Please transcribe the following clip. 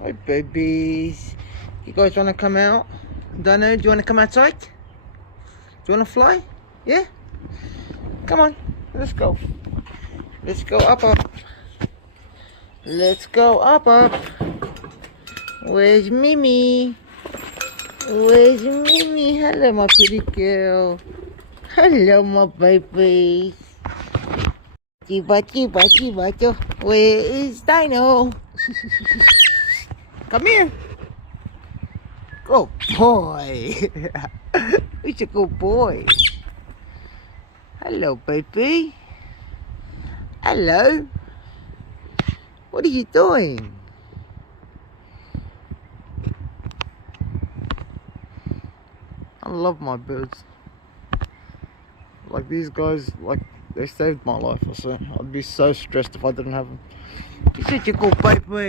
Hi, babies. You guys want to come out? Don't know. Do you want to come outside? Do you want to fly? Yeah? Come on. Let's go. Let's go up. Let's go up. Where's Mimi? Where's Mimi? Hello, my pretty girl. Hello, my babies. Chiba. Where is Dino? Come here. Good boy. He's a good boy. Hello, baby. Hello. What are you doing? I love my birds. Like these guys, like they saved my life. I'd be so stressed if I didn't have them. You're such a good baby.